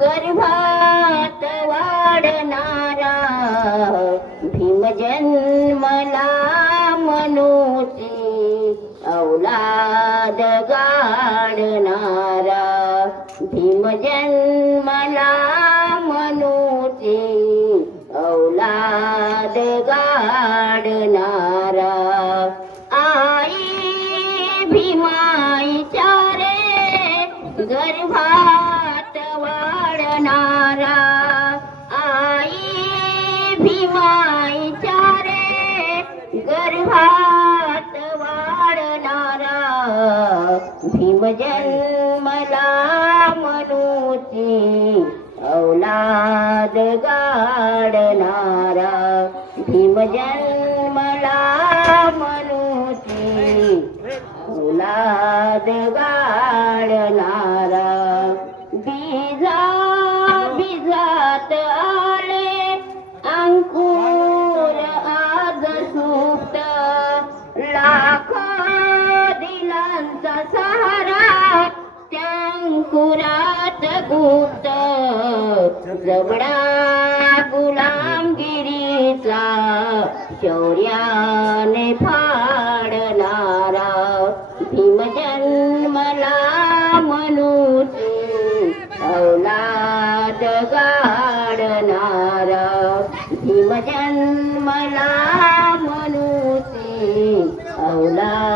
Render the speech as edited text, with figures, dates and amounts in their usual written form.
गर्भात वाढणारा भीम जन्मला मनुची औलाद गाडणारा भीम जन्मला मनुची औलाद गाडणारा आई भीमाईच्या रे गर्भात वाढणारा आई भीमाईच्या रे गर्भात वाढणारा भीम जन्मला मनुची औलाद गाडणारा भीम जन्मला मनुची औलाद गाडणारा बीजा बीजात आले अंकुर आज सुप्त लाख दिलांचा सहारा अंकुरात गुप्त जबडा गुलामगिरीचा शौर्याने फाडणारा भीम जन्मला मनुची औलाद गाडणारा भीम जन्मला मनुची औलाद